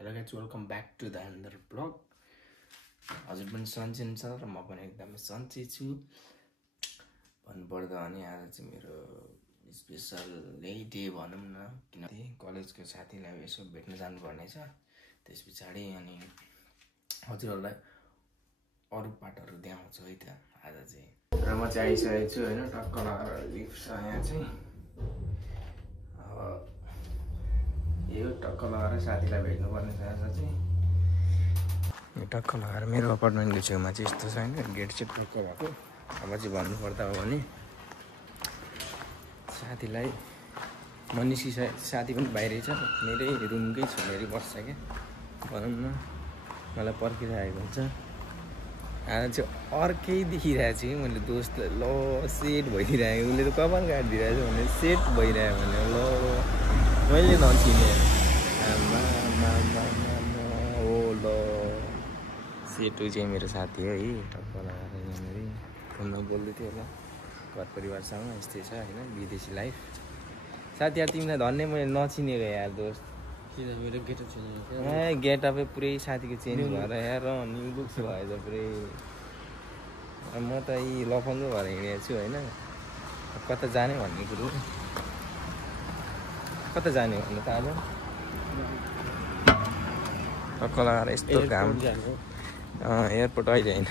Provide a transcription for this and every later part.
Hello guys, welcome back to the another vlog. हजुर पनि सन्चै छ र म पनि एकदमै सन्चै छु भन्नुपर्दा अनि आज चाहिँ मेरो स्पेशल डे भनौं न किनकि कलेजको साथीलाई यसो भेट्न जानुपर्ने छ त्यसपछि अनि हजुरहरुलाई अरु पाटहरु देखाउँछु है त आज चाहिँ र म चाहिँ आइसकेको छु हैन टक्क लगाएर लिफ्ट छ यहाँ चाहिँ यो टक्क लगाएर साथीलाई भेट्नुपर्ने छ आज चाहिँ टक्क लगाएर मेरो अपार्टमेन्टको छेउमा चाहिँ यस्तो छ हैन गेट चाहिँ टक्क भएको अब चाहिँ भन्नुपर्दा हो भने साथीलाई म निस्किसके साथी पनि बाहिरै छ मेरै रुमकै छेउरी बस्छ के भनौं न मलाई पर्खिरहेको हुन्छ आज चाहिँ अर्कै देखिरहेको छु मैले दोस्तलाई ल सेट भइरहेको उसले त कपाल काटिदिरहेको छ भने सेट भइरहेको भने ल मैले नचिने ओ ल सेटु चाहिँ मेरो साथी हो है टक्क लगाएर यहाँनिर फोनमा बोल्दै थियो होला घर परिवारसँग यस्तै छ हैन विदेशी लाइफ साथी यार तिमीलाई धन्य मैले नचिनेको यार दोस्त मेरो गेटअप चेन्ज गेटअपै पुरै साथीको चेन्ज भएर यार न्यू बुक्स भएछ पुरै म त यी लफङ्गो भएर हिँडेको छु हैन कता जाने भन्ने कुरो कता जाने भन्नु त आज टक्क लगाएर यस्तो घाम एयरपोर्ट अहिले हैन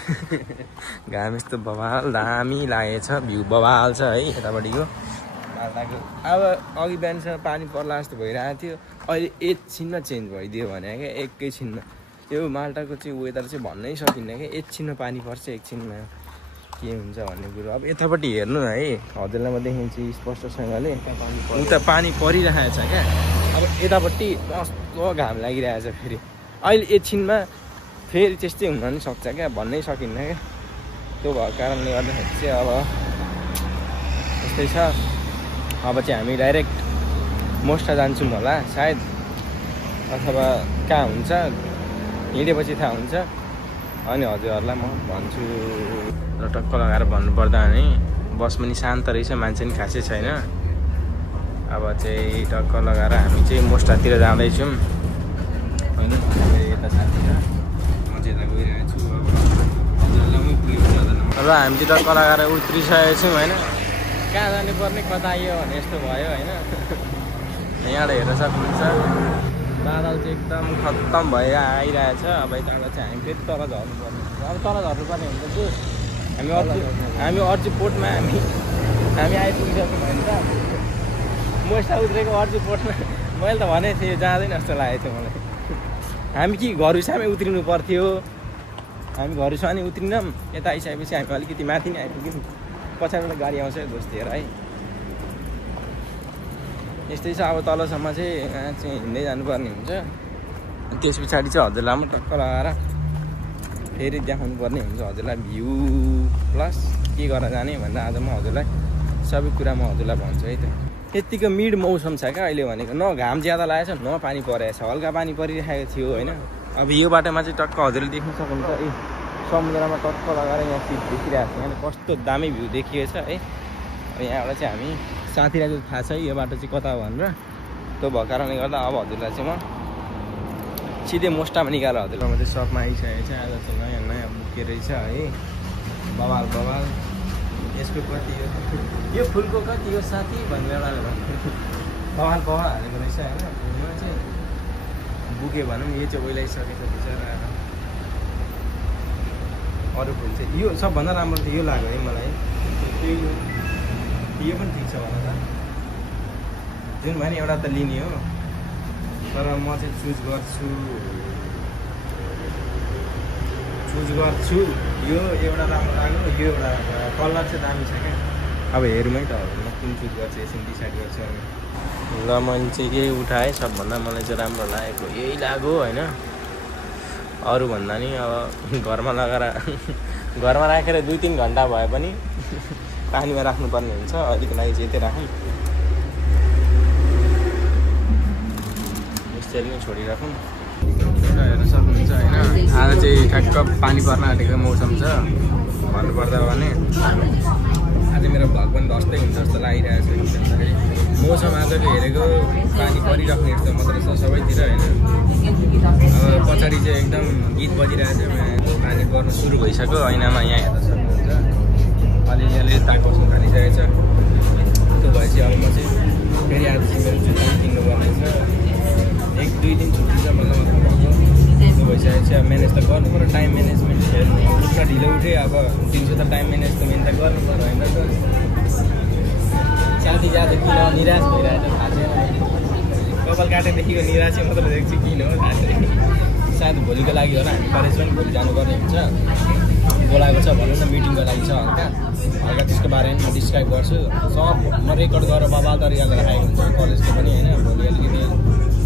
घाम यस्तो बवाल दामी लागेछ भ्यू बवाल छ है यतापट्टिको अब अघि बिहानसम्म पानी पर्ला जस्तो भइरहेको थियो अहिले एकछिनमा चेन्ज भइदियो भने क्या एकैछिनमा यो माल्टाको चाहिँ वेदर चाहिँ भन्नै सकिन्न क्या एकछिनमा पानी पर्छ एकछिनमा के हुन्छ भन्ने कुरो अब यतापट्टि हेर्नु है हजुरलाई म देखिन्छु स्पष्टसँगले उता पानी परिरहेको छ क्या अब यतापट्टि कस्तो घाम लागिरहेछ फेरि अहिले एकछिनमा फेरि त्यस्तै हुन पनि सक्छ क्या भन्नै सकिन्न क्या त्यो भएको कारणले गर्दाखेरि चाहिँ अब यस्तै छ अब चाहिँ हामी डाइरेक्ट मोस्टा जान्छौँ होला सायद अथवा कहाँ हुन्छ हिँडेपछि थाहा हुन्छ अनि हजुरहरूलाई म भन्छु र टक्क लगाएर भन्नुपर्दा नि बस पनि शान्त रहेछ मान्छे पनि खासै छैन अब चाहिँ टक्क लगाएर हामी चाहिँ मोस्टातिर जाँदैछौँ होइन यता साथी छ म चाहिँ यता गइरहेको छु अब हजुरलाई पनि पुग्यो र हामी चाहिँ टक्क लगाएर उत्रिसकेको छौँ होइन कहाँ जानुपर्ने कता आयो भने यस्तो भयो होइन यहाँबाट हेर्न सक्नुहुन्छ बादल चाहिँ एकदम खत्तम भएर आइरहेछ अब यताबाट चाहिँ हामी फेरि तल झर्नुपर्ने अब तल झर्नुपर्ने हुन्छ कि हामी अर्जी पोर्टमा हामी आइपुगिसक्यौँ भने त मोस्टा उत्रेको अर्जी पोर्टमा मैले त भनेको थिएँ जाँदैन जस्तो लागेको थियो मलाई हामी कि घरसामै उत्रिनु पर्थ्यो हामी घरसा नि उत्रिनौँ यता आइसकेपछि हामी अलिकति माथि नै आइपुग्यौँ पछाडिबाट गाडी आउँछ दोस्त हेर है यस्तै छ अब तलसम्म चाहिँ हिँड्दै जानुपर्ने हुन्छ त्यस पछाडि चाहिँ हजुरलाई पनि टक्क लगाएर फेरि देखाउनु पर्ने हुन्छ हजुरलाई भ्यू प्लस के गरेर जाने भन्दा आज म हजुरलाई सबै कुरा म हजुरलाई भन्छु है त यतिको मिड मौसम छ क्या अहिले भनेको न घाम ज्यादा लागेको छ न पानी परेको छ हल्का पानी परिरहेको थियो होइन अब यो बाटोमा चाहिँ टक्क हजुरले देख्न सक्नुहुन्छ ए समुद्रमा टक्क लगाएर यहाँ सिट देखिरहेको छ यहाँ कस्तो दामी भ्यू देखिएको छ है यहाँबाट चाहिँ हामी साथीलाई चाहिँ थाहा छ यो बाटो चाहिँ कता भनेर त्यो भएको कारणले गर्दा अब हजुरलाई चाहिँ म सिधै मोस्टामा निकालेर हजुरलाई चाहिँ सपमा आइसकेको छ आज चाहिँ नयाँ नयाँ बुके रहेछ है बवाल बवाल यसको कति यो फुलको कति हो साथी भन्ने एउटा बवाल बवाल हालेको रहेछ होइन फुलमा चाहिँ बुके भनौँ यो चाहिँ ओइलाइसकेको बिचरा अरू फुल चाहिँ यो सबभन्दा राम्रो त यो लाग्यो है मलाई यो पनि ठिक छ भन त जुन भने एउटा त लिने हो तर म चाहिँ चुज गर्छु यो एउटा राम्रो लाग्यो यो एउटा कलर चाहिँ दामी छ क्या अब हेरौँ है त म कुन चुज गर्छु यसरी डिसाइड गर्छु अनि ल मैले चाहिँ यही उठाएँ सबभन्दा मलाई चाहिँ राम्रो लागेको यही लाग्यो होइन अरूभन्दा नि अब घरमा राखेर 2-3 घन्टा भए पनि पानीमा राख्नुपर्ने हुन्छ अलिक लागि चाहिँ यतै राखौँ यसरी नै छोडिराखौँ हेर्न सक्नुहुन्छ होइन आज चाहिँ ठ्याक्क पानी पर्न आँटेको मौसम छ भन्नुपर्दा भने आज मेरो भग पनि धस्तै हुन्छ जस्तो लागिरहेको छ मौसम आजको हेरेको पानी परिराख्ने जस्तो मात्रै छ सबैतिर होइन अगाडि चाहिँ एकदम गीत बजिरहेको छ, पानी पर्नु सुरु भइसक्यो। ऐनामा यहाँ हेर्न सक्नुहुन्छ अलिअलि ताको थालिसकेको छ। त्यो भएपछि अब म चाहिँ फेरि आज चाहिँ मेरो जुत्ता किन्नु पर्ने छ। 1-2 दिन छुट्टी छ मतलब त्यो भइसकेको छ। म्यानेज त गर्नु पऱ्यो, टाइम म्यानेजमेन्ट हेर्नु। उठ्न ढिलो उठेँ, अब दिउँसो त टाइम म्यानेजमेन्ट त गर्नु पऱ्यो होइन त। साथी जाँदा किन निराश भइरहेको छ थाहा छैन। कपाल काटेदेखिको निराशै मात्र देख्छु, किन हो थाहा छैन। सायद भोलिको लागि होला, हामी कलेज पनि भोलि जानुपर्ने हुन्छ। बोलाएको छ भनौँ न, मिटिङको लागि छ हल्का त्यसको बारेमा म डिस्क्राइब गर्छु। सब म रेकर्ड गरेर बबाल तरिकाले राखेको हुन्छ कलेजको पनि होइन। भोलि अलिकति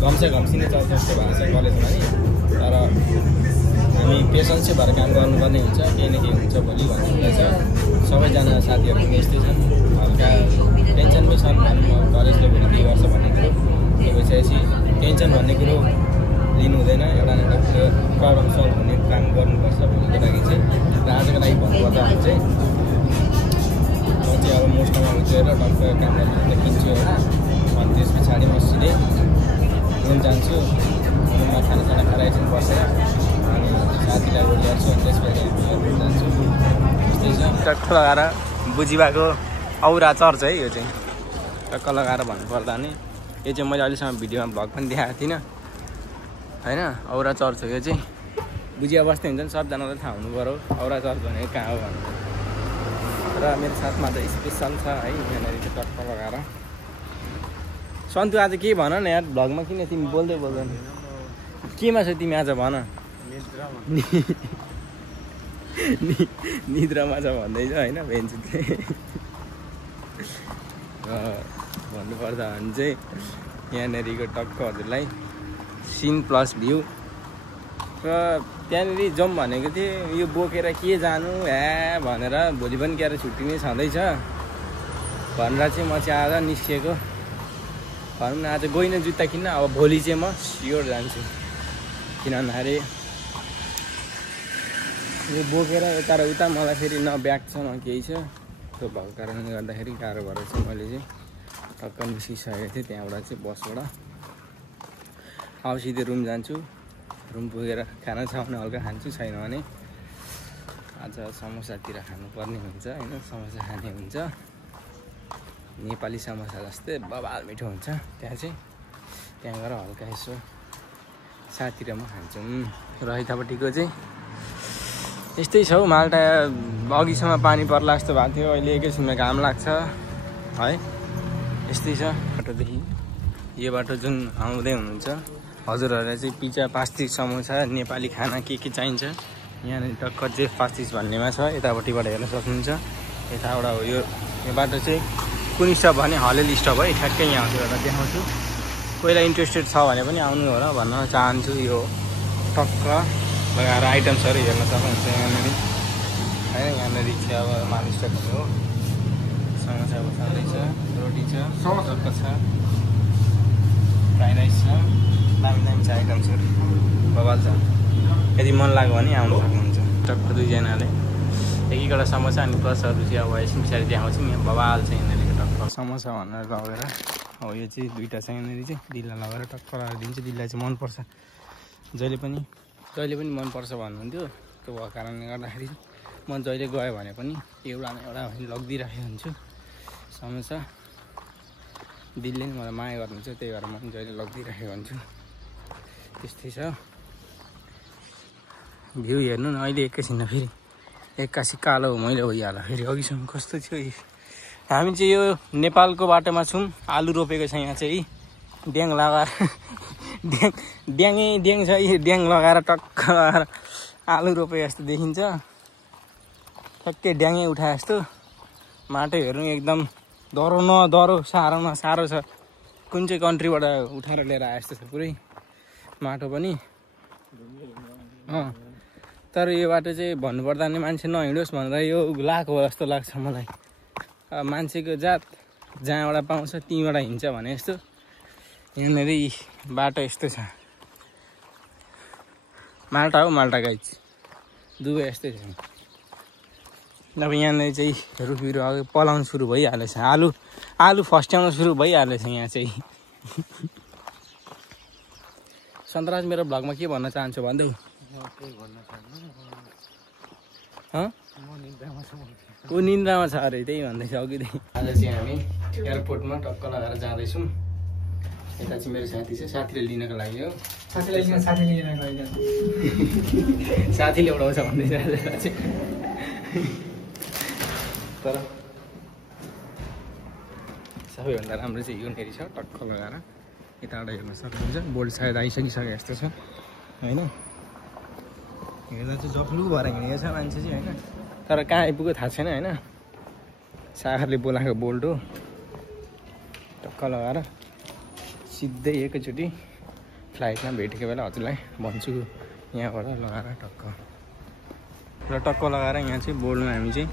घम्सी नै चल्छ जस्तो भएको छ कलेजमा नि। तर हामी पेसेन्सै भएर काम गर्नुपर्ने हुन्छ, केही न केही हुन्छ भोलि भन्नुहुँदैछ। सबैजना साथीहरू पनि यस्तै छन्, हल्का टेन्सनमै छन् भनौँ। अब कलेजले भोलि के गर्छ भन्ने कुरो त्यो भइसकेपछि टेन्सन भन्ने कुरो लिनु हुँदैन। एउटा न एउटा प्रब्लम सल्भ हुने काम गर्नुपर्छ भोलिको लागि चाहिँ। र आजको लागि भन्नुपर्दा चाहिँ म चाहिँ अब मोस्टमा उठेर डक्टर काम गर्नु किन्छु होइन। अनि त्यस पछाडि म सिधै रुम जान्छु। रुममा खानासाना खाएर एकछिन बसेर अनि साथीलाई वेट गर्छु। अनि त्यसपछि एयरपोर्ट जान्छु। त्यस्तै छ। टक्क लगाएर बुझिबाको औरा चर्च है यो चाहिँ। टक्क लगाएर भन्नुपर्दा नि यो चाहिँ मैले अहिलेसम्म भिडियोमा भ्लग पनि देखाएको थिइनँ होइन। औरा चर्च हो यो चाहिँ। बुझिया बस्दै हुन्छ नि सबजनालाई थाहा हुनु पऱ्यो औरा चर्च भनेको कहाँ हो भनेर। र मेरो साथमा त स्पेसल छ है यहाँनिर चाहिँ टक्क लगाएर। सन्तु आज के भन न यार, भ्लगमा किन तिमी बोल्दै बोल्दैन? केमा छ तिमी आज भन? निद्रामा छ भन्दैछ होइन भेन्चुले। भन्नुपर्दा भने चाहिँ यहाँनिरको टक्क हजुरलाई सिन प्लस भ्यू। र त्यहाँनिर जाउँ भनेको थिएँ, यो बोकेर के जानु भनेर। भोलि पनि क्यारे छुट्टी नै छँदैछ भनेर चाहिँ म चाहिँ आज निस्किएको भनौँ न। आज गइनँ जुत्ता किन्न, अब भोलि चाहिँ म स्योर जान्छु। किन भन्दाखेरि यो बोकेर यता र उता मलाई फेरि न ब्याग छ न केही छ। त्यो भएको कारणले गर्दाखेरि गाह्रो भएर चाहिँ मैले चाहिँ टक्क निस्किसकेको थिएँ त्यहाँबाट चाहिँ बसबाट। अब सिधै रुम जान्छु। रुम पुगेर खाना छ भने हल्का खान्छु, छैन भने आज समोसातिर खानुपर्ने हुन्छ होइन। समोसा खाने हुन्छ, नेपाली समोसा जस्तै बबाल मिठो हुन्छ त्यहाँ चाहिँ। त्यहाँ गएर हल्का यसो साथी र म खान्छौँ। र यतापट्टिको चाहिँ यस्तै छ हौ। माल्टा अघिसम्म पानी पर्ला जस्तो भएको थियो, अहिले एकैछिनमा घाम लाग्छ है। यस्तै छ बाटोदेखि। यो बाटो जुन आउँदै हुनुहुन्छ हजुरहरूलाई चाहिँ पिज्जा पास्टिस समोसा नेपाली खाना के चाहिन्छ यहाँनिर टक्क जे पास्टिस भन्नेमा छ। यतापट्टिबाट हेर्न सक्नुहुन्छ। यताबाट हो यो बाटो चाहिँ कुन स्टप भने हलेल स्टप है। ठ्याक्कै यहाँ हजुरहरूलाई देखाउँछु। कोहीलाई इन्ट्रेस्टेड छ भने पनि आउनु हो र भन्न चाहन्छु। यो टक्क लगाएर आइटम्सहरू हेर्न सक्नुहुन्छ यहाँनिर होइन। यहाँनिर चाहिँ अब माल स्टपहरू हो। समोसा बसाउँदैछ, रोटी छ, टक्क छ, फ्राई राइस छ, दामी छ आइटम्सहरू बबाल छ। यदि मन लाग्यो भने आउनु सक्नुहुन्छ। टक्क दुईजनाले एक एकवटा समोसा अनि प्लसहरू चाहिँ अब एकछिन पछाडि देखाउँछु। यहाँ बबाल छ यहाँनिर टक्क समोसा भनेर लगेर। हो यो चाहिँ दुईवटा छ यहाँनिर चाहिँ। दिल्ला लगाएर टक्क लगाएर दिन्छु। दिल्ला चाहिँ मनपर्छ, जहिले पनि मनपर्छ भन्नुहुन्थ्यो। त्यो भएको कारणले गर्दाखेरि म जहिले गएँ भने पनि एउटा न एउटा लगिदिइराखेको हुन्छु समोसा। दिलले नि मलाई माया गर्नुहुन्छ, त्यही भएर म पनि जहिले लगिदिइराखेको हुन्छु। त्यस्तै छ। भ्यू हेर्नु न अहिले एकैछिनमा फेरि एक्कासी कालो मैले भइहाल्यो फेरि। अघिसम्म कस्तो थियो। हामी चाहिँ यो नेपालको बाटोमा छौँ। आलु रोपेको छ यहाँ चाहिँ ड्याङ लगाएर। ड्याङ छ यो ड्याङ लगाएर टक्क लगाएर आलु रोपे जस्तो देखिन्छ। ठ्याक्कै ड्याङै उठाए जस्तो। माटो हेर्नु एकदम दह्रो न दह्रो, साह्रो न साह्रो छ। कुन चाहिँ कन्ट्रीबाट उठाएर लिएर आए जस्तो छ पुरै माटो पनि। तर यो बाटो चाहिँ भन्नुपर्दा नि मान्छे नहिँडोस् भनेर यो लाएको हो जस्तो लाग्छ मलाई। मान्छेको जात जहाँबाट पाउँछ त्यहीँबाट हिँड्छ भने जस्तो यहाँनिर बाटो यस्तो छ। माल्टा हो माल्टा गाइज, दुबई यस्तै छ। अब यहाँनिर चाहिँ रुखबिरु अघि पलाउनु सुरु भइहालेछ। आलु फस्ट्याउनु सुरु भइहालेछ यहाँ चाहिँ। सन्तराज मेरो भ्लगमा के भन्न चाहन्छु भन्दै ऊ निन्द्रामा छ अरे त्यही भन्दैछ अघिदेखि। आज चाहिँ हामी एयरपोर्टमा टक्क लगाएर जाँदैछौँ। यता चाहिँ मेरो साथी छ, साथीले लिनको लागि हो। साथीले उडाउँछ भन्दैछ चाहिँ। तर सबैभन्दा राम्रो चाहिँ यो नेरी छ, टक्क लगाएर यताबाट हेर्न सक्नुहुन्छ। बोल्ट सायद आइसकिसके जस्तो छ होइन। हेर्दा चाहिँ जफ्लु भएर हिँडेको छ मान्छे चाहिँ होइन। तर कहाँ आइपुग्यो थाहा छैन होइन। सागरले बोलाएको बोल्ट हो। टक्क लगाएर सिधै एकैचोटि फ्लाइटमा भेटेको बेला हजुरलाई भन्छु यहाँबाट लगाएर टक्क र टक्क लगाएर यहाँ चाहिँ बोल्डमा हामी चाहिँ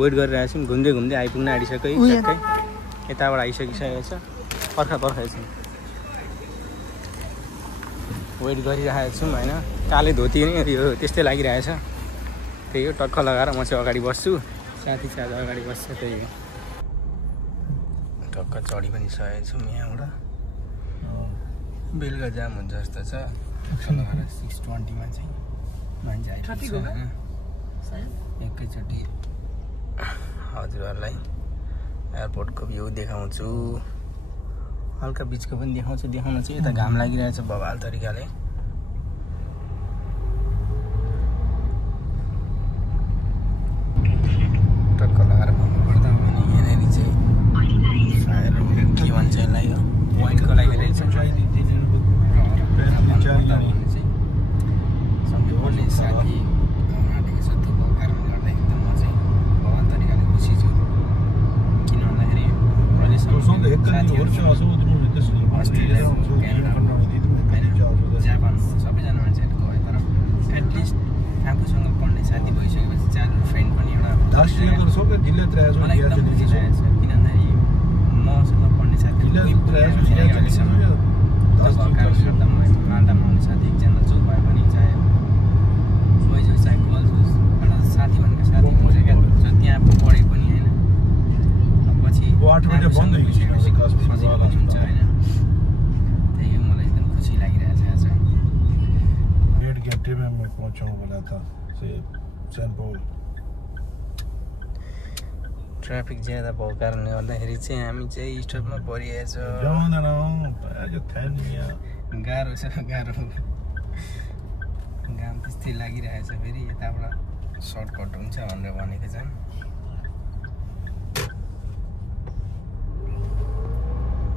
वेट गरिरहेको छौँ। घुम्दै घुम्दै आइपुग्न आँटिसक्यो। ठ्याक्कै यताबाट आइसकिसकेको छ। पर्खा छौँ वेट गरिरहेको छौँ होइन। काले धोती नै यो त्यस्तै लागिरहेछ। त्यही हो, टक्क लगाएर म चाहिँ अगाडि बस्छु, साथी चाहिँ आज अगाडि बस्छ। त्यही हो, टक्क चढी पनि सकेको छौँ। यहाँबाट बेलुका जाम हुन्छ जस्तो छ। टक्क लगाएर 6:20मा चाहिँ मान्छे आइपुग्छ होइन। एकैचोटि हजुरहरूलाई एयरपोर्टको भ्यू देखाउँछु। हल्का बिचको पनि देखाउन चाहिँ यता घाम लागिरहेछ बवाल तरिकाले। टक्क लगाएर भन्नुपर्दा भने यहाँनिर चाहिँ फायर के भन्छ यसलाई, यो वाइटको लागि रहेछ। सम्पूर्ण साथी आँटेको छ। त्यो कारणले गर्दा एकदम म चाहिँ बवाल तरिकाले खुसी छु। किन भन्दाखेरि अस्ट्रेलिया, क्यानाडा, जापान सबैजना मान्छेहरू गयो। तर एटलिस्ट आफूसँग पढ्ने साथी भइसकेपछि चारजना फ्रेन्ड पनि एउटा मलाई एकदम खुसी लागेको छ। किन भन्दाखेरि मसँग पढ्ने साथी माल्टामा आउने साथी एकजना जो भए पनि चाहे बोइज होस् चाहे गर्ल्स होस्, एउटा साथी भनेको साथी हुन्छ क्या। जो त्यहाँ पढे पनि होइन पछि हुन्छ होइन। त्यही हो, मलाई एकदम खुसी लागिरहेछ आज। ट्राफिक ज्यादा भएको कारणले गर्दाखेरि चाहिँ हामी चाहिँ स्टपमा परिरहेछ। गाह्रो छ, गाह्रो घाम त्यस्तै लागिरहेछ। फेरि यताबाट सर्टकट हुन्छ भनेर भनेको छन्।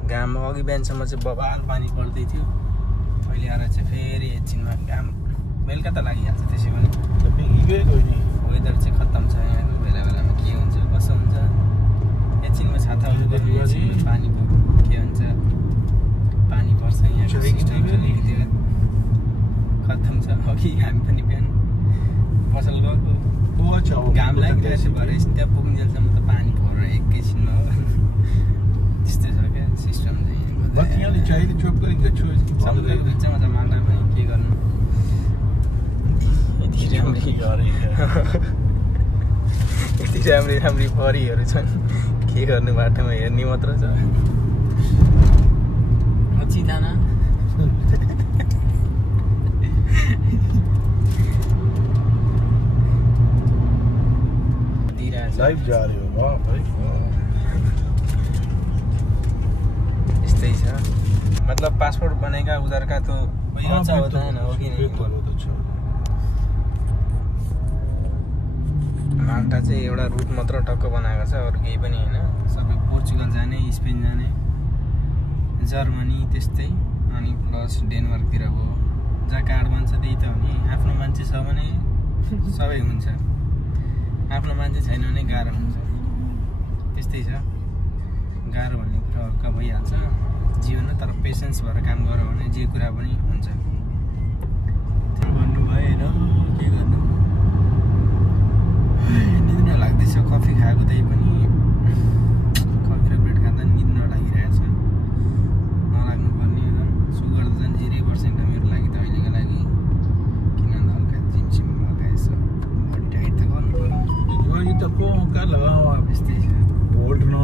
घाम अघि बिहानसम्म चाहिँ बबाल पानी पर्दै थियो। अहिले आएर चाहिँ फेरि एकछिनमा घाम बेलुका त लागिहाल्छ। त्यसै पनि वेदर चाहिँ खत्तम छ यहाँको। बेला बेलामा के हुन्छ कसो हुन्छ, एकछिनमा छाता पानी के हुन्छ, पानी पर्छ। यहाँको सिस्टम अलिकति खत्तम छ। अघि हामी पनि बिहान पसल गएको, घाम लागिरहेको भएर त्यहाँ पुग्नेसम्म त पानी परेर एकैछिनमा हो। त्यस्तै छ क्या सिस्टम चाहिँ। समुद्रको बिचमा छ माल्टा पनि, के गर्नु। यति राम्री परीहरू छन्, के गर्नु। बाटोमा हेर्ने मात्र छ। चिताना यस्तै छ। मतलब पासपोर्ट बनेगा उधर का तो वही अच्छा होता है ना, हो कि नहीं। माल्टा चाहिँ एउटा रुट मात्र टक्क बनाएको छ, अरू केही पनि होइन। सबै पोर्चुगल जाने, स्पेन जाने, जर्मनी त्यस्तै, अनि प्लस डेनमार्कतिर हो। जहाँ कार्ड बन्छ त्यही त हो नि। आफ्नो मान्छे छ भने सबै हुन्छ, आफ्नो मान्छे छैन भने गाह्रो हुन्छ। त्यस्तै छ, गाह्रो भन्ने कुरा हल्का भइहाल्छ जीवनमा। तर पेसेन्स भएर काम गऱ्यो भने जे कुरा पनि हुन्छ। त्यो भन्नुभयो होइन, के गर्नु। निद्रा लाग्दैछ, कफी खाएको त्यही पनि। कफी र ब्रेड खाँदा निद्रा लागिरहेछ। नलाग्नु पर्ने हो। सुगर त झन् 0% हो मेरो लागि त अहिलेको लागि। किन हल्का जिमसिम लगाएछ, बडी टाइट त गर्नु पर्यो। यस्तै छ। बोल्ट न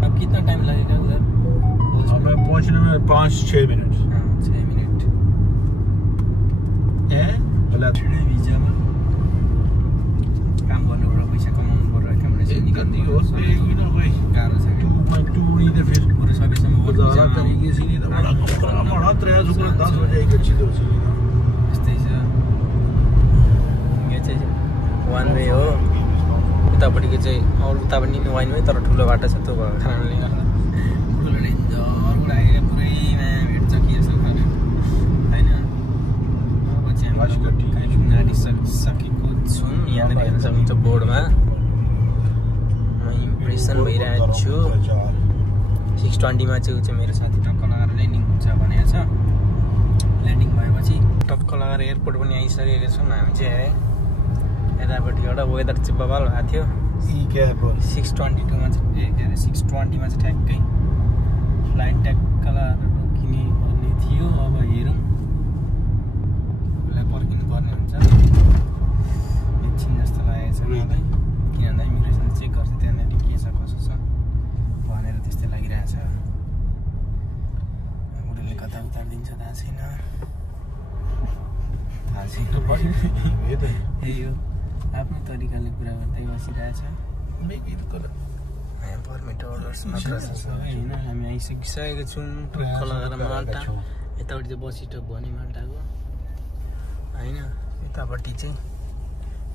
अब कितना 5-6 मिनट 6 मिनट होला भिजामा काम गर्नुपर्छ पैसा कमाउनु पर्छ कामले चाहिँ निकाल्नु हो किन भाइ गाह्रो छ 2.2 नहीं तो फिर पूरे सकेसम्म गुजारा करेंगे सीनी तो बड़ा बड़ा 3 सुपर 10 बजे एक अच्छी तो सीनी यस्तै छ यो चाहिँ वान वे हो उतापट्टिको चाहिँ अरू उतापट्टि नि वाइन वे तर ठुलो बाटो छ त्यो भएको कारणले गर्दा ठुलो डेन्जर उडाएर पुरैमा भेट्छ के यसो खाने होइन अब चाहिँ कालिम्पोङ आइसकेको छौँ यहाँनिर हेर्न सक्नुहुन्छ बोर्डमा म इम्प्रेसन भइरहेको छु 6:20 मा चाहिँ मेरो साथी टक्क लगाएर ल्यान्डिङ हुन्छ भनेको छ ल्यान्डिङ भएपछि टक्क लगाएर एयरपोर्ट पनि आइसकेको छौँ हामी चाहिँ है यतापट्टि एउटा वेदर चाहिँ बबाल भएको थियो 6:22 मा चाहिँ के अरे 6:20 मा चाहिँ ठ्याक्कै फ्लाइट ट्याक्क लगाएर रोकिने भन्ने थियो अब हेरौँ उसलाई पर्खिनु पर्ने हुन्छ एकछिन जस्तो लागेको छ मलाई किनभने इमिग्रेसन चेक गर्छ त्यहाँनिर के छ कसो छ भनेर त्यस्तै लागिरहेछ उनीहरूले कता उतारिदिन्छ थाहा छैन यही हो आफ्नो तरिकाले कुरा गर्दै बसिरहेछ पर्मिट अर्डर्स मात्र होइन हामी आइसकिसकेको छौँ टक्क लगाएर माल्टा यतापट्टि चाहिँ बसिटक भने माल्टाको होइन यतापट्टि चाहिँ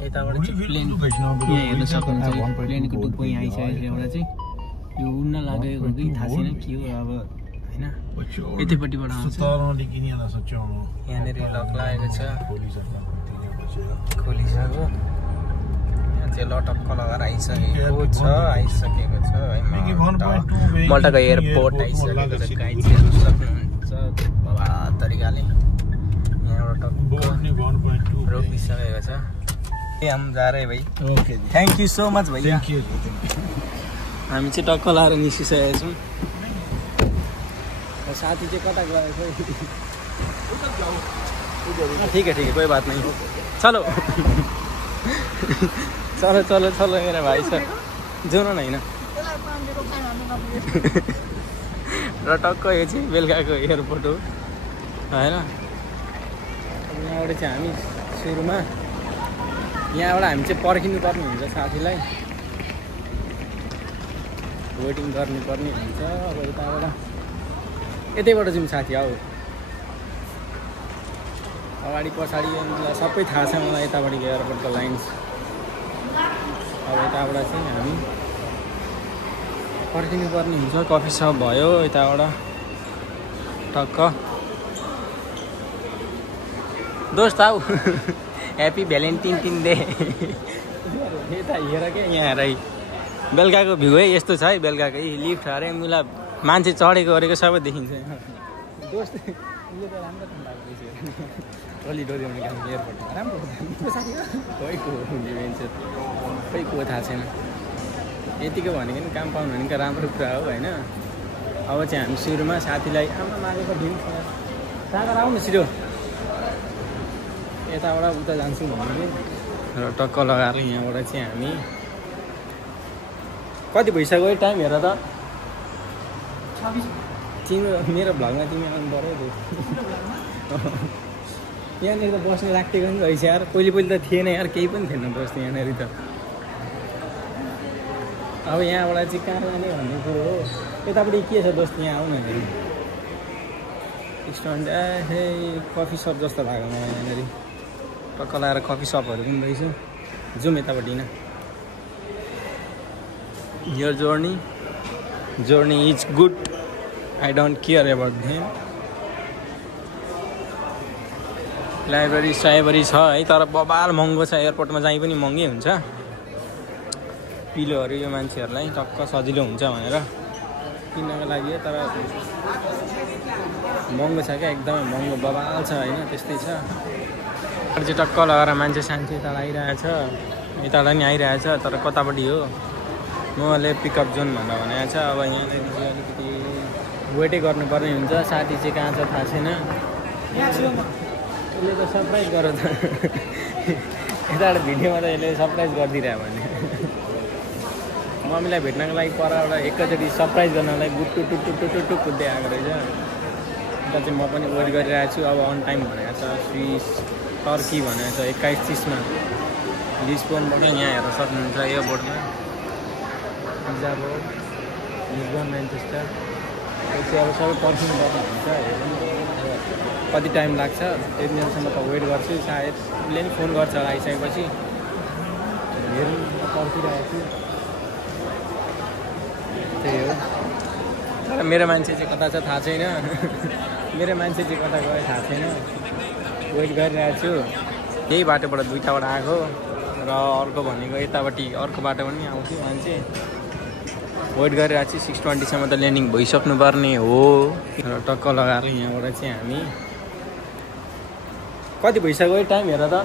यताबाट चाहिँ प्लेन यहाँ हेर्न सक्नुहुन्छ प्लेनको टुप्पो यहाँ आइसकेको छ एउटा चाहिँ यो उड्न लागेको कि थाहा छैन के हो अब होइन यतैपट्टि आउँछ यहाँनिर लक लागेको छ खोलिसक्यो यहाँ चाहिँ लटक्क लगाएर आइसकेको छ है मल्टाको एयरपोर्ट आइसकेको छ गाइड हेर्न सक्नुहुन्छ तरिकाले यहाँबाट टक्क रोकिसकेको छ हम जा रहे भाइ okay thank you so much भाइ थ्याङ्क यू हामी चाहिँ टक्क लगाएर निस्किसकेको छौँ साथी चाहिँ कता गएको ठीक है कोही बात नहीं चलो चलो चलो चलो मेरा भाइ छ जाउँ न होइन र टक्क यो चाहिँ बेलुकाको एयरपोर्ट हो होइन यहाँबाट चाहिँ हामी सुरुमा यहाँबाट हामी चाहिँ पर्खिनु पर्ने हुन्छ साथीलाई वेटिङ गर्नुपर्ने हुन्छ अब यतैबाट जाउँ साथी आऊ अगाडि पछाडि सबै थाहा छ मलाई यतापट्टिको एयरपोर्टको लाइन्स अब यताबाट चाहिँ हामी पर्खिनु पर्ने हुन्छ कफी सप भयो यताबाट टक्क दोस्त आऊ ह्याप्पी भ्यालेन्टाइन डे यता हेर क्या यहाँ हेर बेलुकाको भ्यू है यस्तो छ है बेलुकाको लिफ्ट अरे मुला मान्छे चढेको गरेको सबै देखिन्छ दोस्त यो त राम्रो ठाउँ लाग्दैछ टोली डोरी हुने काम एयरपोर्ट राम्रो खोइ को मान्छे खोइ को थाहा छैन यतिको भनेको नि काम पाउनु भनेको राम्रो कुरा हो होइन अब चाहिँ हामी सुरुमा साथीलाई आमा मागेको ढिल सागर आउनु छिटो यताबाट उता जान्छौँ भने र टक्क लगाएर यहाँबाट चाहिँ हामी कति भइसक्यो टाइम हेर त तिम्रो मेरो भ्लगमा तिमी आउनु पऱ्यो यहाँनिर त बस्नु राखिएको नि रहेछ यार पहिले त थिएन यार केही पनि थिएन बस्नु यहाँनिर त अब यहाँबाट चाहिँ कहाँ लाने भन्ने कुरो हो यतापट्टि के छ दोस्त यहाँ आउनु भने स्ट्यान्ड ए कफी सप जस्तो लाग्यो मलाई यहाँनिर टक्क लगाएर कफी सपहरू पनि रहेछ जाउँ यतापट्टि न your journey is good I don't care about them library साइब्रेरी छ है तर बबाल महँगो छ एयरपोर्टमा चाहिँ पनि महँगै हुन्छ पिलोहरू यो मान्छेहरूलाई टक्क सजिलो हुन्छ भनेर किन्नको लागि तर महँगो छ क्या एकदमै महँगो बबाल छ होइन त्यस्तै छ चाहिँ टक्क लगाएर मान्छे सान्छे यता आइरहेछ यताबाट नि आइरहेछ तर कतापट्टि हो मैले पिकअप जोन भनेर भनेको छ अब यहाँनिर चाहिँ अलिकति वेटै गर्नुपर्ने हुन्छ साथी चाहिँ कहाँ छ थाहा छैन यसले त सरप्राइज गर त यताबाट भिडियोमा त यसले सरप्राइज गरिदिरह्यो भने मम्मीलाई भेट्नको लागि परबाट एकैचोटि सरप्राइज गर्नलाई गुट्टु टुट्टु टुट्टु टुट्टु कुद्दै आएको रहेछ अन्त चाहिँ म पनि वेट गरिरहेको छु। अब अन टाइम भनेको छ स्विस टर्की भनेको छ 21:30 लिस्बनबाट यहाँ हेर्न सक्नुहुन्छ एयरपोर्टमा पिज्जा रोड लिस्बन म्यान्चेस्टर। त्यो चाहिँ अब सबै पर्खिनुपर्ने हुन्छ। कति टाइम लाग्छ त्यतिसम्म त वेट गर्छु। सायद उसले नि फोन गर्छ आइसकेपछि। हेरौँ पर्खिरहेको छु। त्यही हो। तर मेरो मान्छे चाहिँ कता छ थाहा छैन। मेरो मान्छे चाहिँ कता गयो थाहा छैन। वेट गरिरहेको छु। यही बाटोबाट दुईवटाबाट आएको र अर्को भनेको यतापट्टि अर्को बाटो पनि आउँथ्यो मान्छे। वेट गरिरहेको छु। 6:20 त ल्यान्डिङ भइसक्नुपर्ने हो र टक्क लगाएर यहाँबाट चाहिँ हामी कति भइसक्यो टाइम हेर त।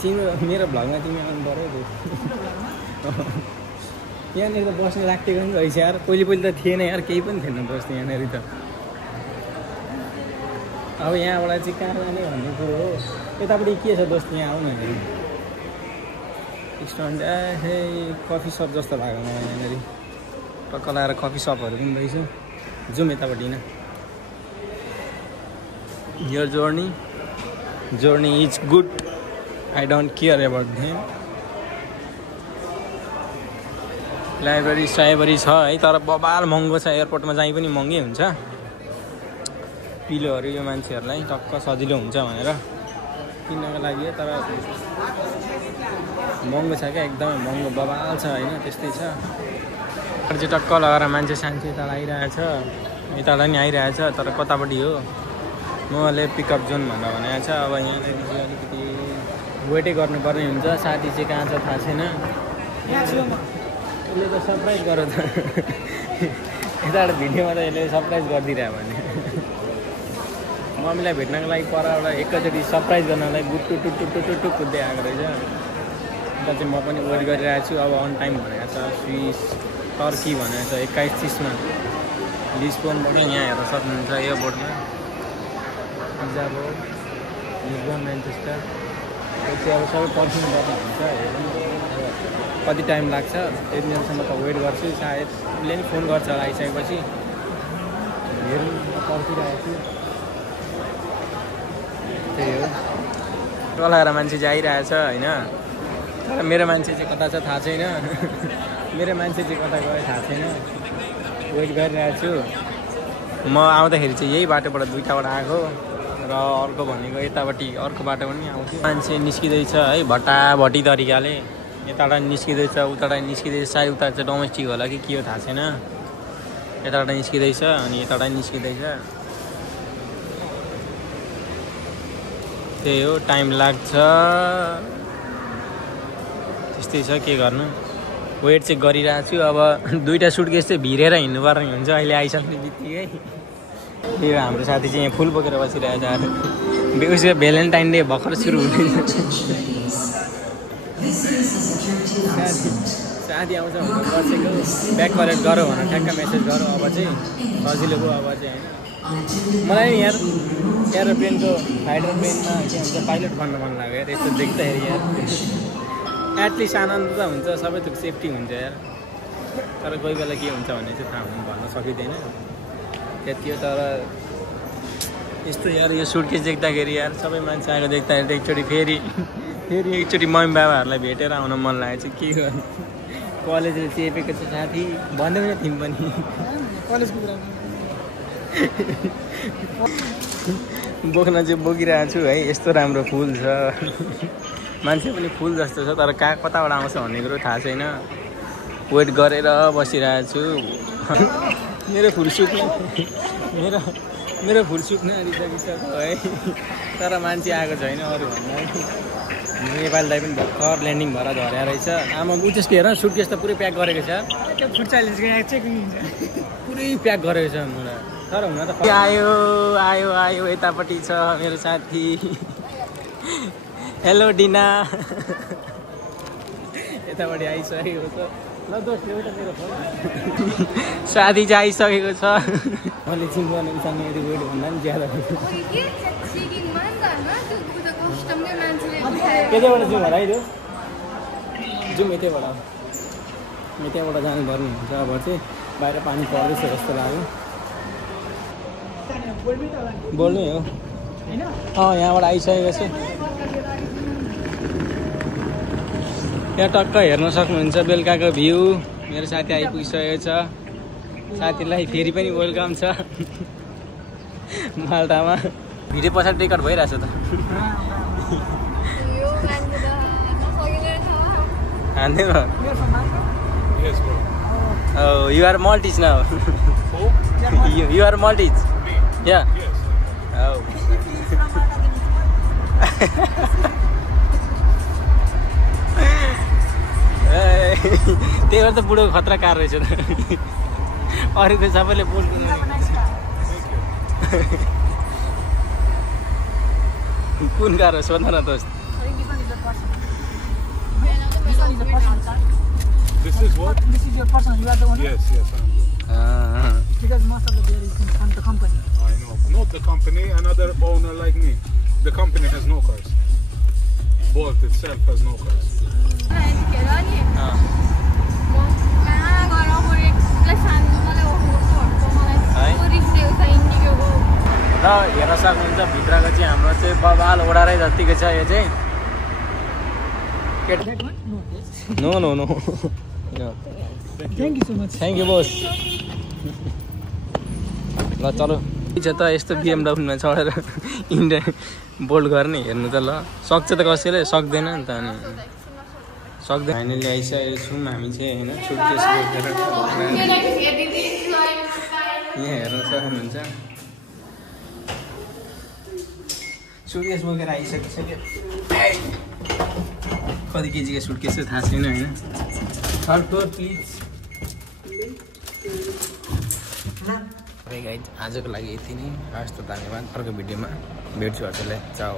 तिम्रो मेरो भ्लगमा तिमी आउनु पऱ्यो। यहाँनिर त बस्ने राखिदिएको नि रहेछ यार। पहिले त थिएन यार, केही पनि थिएन बस्ने यहाँनिर त। अब यहाँबाट चाहिँ कहाँ जाने भन्ने कुरो हो। यतापट्टि के छ दोस्त यहाँ आउनु हेरि। स्ट्यान्ड हे कफी सप जस्तो लाग्यो मलाई यहाँनिर। टक्क लगाएर कफी सपहरू पनि रहेछ। जाउँ यतापट्टि न। Your journey is good. I don't care about them. Library छ है, तर बबाल महँगो छ। एयरपोर्टमा चाहिँ पनि महँगै हुन्छ। पिलोहरू यो मान्छेहरूलाई टक्क सजिलो हुन्छ भनेर किन्नको लागि, तर महँगो छ क्या, एकदमै महँगो बबाल छ होइन। त्यस्तै छ। चाहिँ टक्क लगाएर मान्छे सान्छे यता आइरहेछ, यताबाट नि आइरहेछ। तर कतापट्टि हो मैले पिकअप जोन भनेर भनेको छ। अब यहाँनिर चाहिँ अलिकति वेटै गर्नुपर्ने हुन्छ। साथी चाहिँ कहाँ छ थाहा छैन। यसले त सरप्राइज गर त। यताबाट भिडियोमा त यसले सरप्राइज गरिदिरह्यो भने मम्मीलाई भेट्नको लागि परबाट एकैचोटि सरप्राइज गर्नलाई टुटु कुद्दै आएको रहेछ। अन्त चाहिँ म पनि वेट गरिरहेको छु। अब अन टाइम भनेको छ स्विस टर्की भनेको छ 21:30 लिस्बनबाट यहाँ हेर्न सक्नुहुन्छ एयरपोर्टमा पिज्जा रोड लिस्बन म्यान्चेस्टर। त्यो चाहिँ अब सबै पर्खिनुपर्ने हुन्छ। कति टाइम लाग्छ त्यतिसम्म त वेट गर्छु। सायद उसले नि फोन गर्छ आइसकेपछि। हेरौँ पर्खिरहेको छु। त्यही हो। टलाएर मान्छे चाहिँ आइरहेछ होइन। तर मेरो मान्छे चाहिँ कता छ थाहा छैन। मेरो मान्छे चाहिँ कता गयो थाहा छैन। वेट गरिरहेको छु। म आउँदाखेरि चाहिँ यही बाटोबाट दुईवटाबाट आएको र अर्को भनेको यतापट्टि अर्को बाटो पनि आउँथ्यो। मान्छे निस्किँदैछ है भट्टाभट्टी तरिकाले। यताबाट निस्किँदैछ उताबाट निस्किँदैछ। सायद उता चाहिँ डोमेस्टिक होला कि के हो थाहा छैन। यताबाट निस्किँदैछ अनि यताबाट निस्किँदैछ। त्यही हो। टाइम लाग्छ। त्यस्तै छ, के गर्नु। वेट चाहिँ गरिरहेको छु। अब दुईवटा सुटकेस चाहिँ भिरेर हिँड्नुपर्ने हुन्छ अहिले आइसक्ने बित्तिकै। यो हाम्रो साथी चाहिँ यहाँ फुल बोकेर बसिरहेको छ। उसको भ्यालेन्टाइन डे भर्खर सुरु हुने। साथी आउँछ भनेर बसेको। ब्याग कलेक्ट गरौँ भनेर ठ्याक्क मेसेज गरौँ। अब चाहिँ सजिलो भयो अब चाहिँ होइन। मलाई नि यार एरोप्लेनको फाइटर प्लेनमा के भन्छ पाइलट बन्न मन लाग्यो यार। यस्तो देख्दाखेरि यार एटलिस्ट आनन्द त हुन्छ। सबै थोक सेफ्टी हुन्छ यार। तर कोही बेला के हुन्छ भन्ने चाहिँ थाहा भन्न सकिँदैन त्यति हो। तर यस्तो यार यो सुटकेस देख्दाखेरि यार सबै मान्छे आएको देख्दाखेरि एकचोटि फेरि एकचोटि मम्मी बाबाहरूलाई भेटेर आउन मन लागेको छ। के गर्नु। कलेजले चेपेको छ साथी। भन्दै पनि थियौँ पनि कलेजको कुरा बोक्न चाहिँ बोकिरहेको छु है। यस्तो राम्रो फुल छ। मान्छे पनि फुल जस्तो छ। तर कताबाट आउँछ भन्ने कुरो थाहा छैन। वेट गरेर बसिरहेको छु। मेरो फुल सुक्न आँटिसक्यो है। तर मान्छे आएको छैन अरू भन्दा। नेपाल दाइ पनि भर्खर ल्यान्डिङ भएर झरेको रहेछ। आमा ऊ त्यसको हेर सुटकेस त पुरै प्याक गरेको छ। फुड चालिसको यहाँ चेकिङ हुन्छ। पुरै प्याक गरेको छ मलाई। तर हुन त आयो यतापट्टि छ मेरो साथी। हेलो डिना। यतापट्टि आइसकेको छ। ल दोस्त एउटा मेरो फोन। साथी चाहिँ आइसकेको छ। मैले चिन गर्ने उसँग यदि वेट भन्दा पनि ज्यादा यतैबाट जाउँ होला है। त्यो जाउँ यतैबाट जानुपर्ने हुन्छ। अब चाहिँ बाहिर पानी पर्दैछ जस्तो लाग्यो। बोल्नै हो यहाँबाट आइसकेको छु यहाँ टक्क हेर्न सक्नुहुन्छ बेलुकाको भ्यू मेरो साथी आइपुगिसकेको छ साथीलाई फेरि पनि वेलकम छ माल्टामा भिडियो पछाडि रेकर्ड भइरहेछ त हान्दैन Oh, you are Maltese now. You are Maltese. Yeah. Oh. त्यही भएर त बुढो खतरा कार रहेछ त अरू त सबैले बोल्नु कुन कार हो सोध्न न दोस्त This is what? This is your person. You are the owner. Yes, I'm Because most of the beer is from the company. I know. Not the company, another owner like me. The company has no cars. Bolt itself has no cars. र हेर्न सक्नुहुन्छ भित्रको चाहिँ हाम्रो चाहिँ बबाल ओडारै जतिको छ यो चाहिँ no no no Thank you so much. Thank you बोस ल चलो छ त यस्तो BMW मा चढेर इन्डिया बोल्ड गर्ने हेर्नु त ल सक्छ त कसैले सक्दैन नि त अनि सक्दैन फाइनली आइसकेको छौँ हामी चाहिँ होइन सुटकेस बोकेर यहाँ हेर्न सक्नुहुन्छ सुटकेस बोकेर आइसकिसक्यो कति केजीको सुटकेस चाहिँ थाहा छैन होइन थर्ड फ्लोर प्लिज आजको लागि यति नै हस् त धन्यवाद अर्को भिडियोमा भेट्छु हजुरलाई चाउ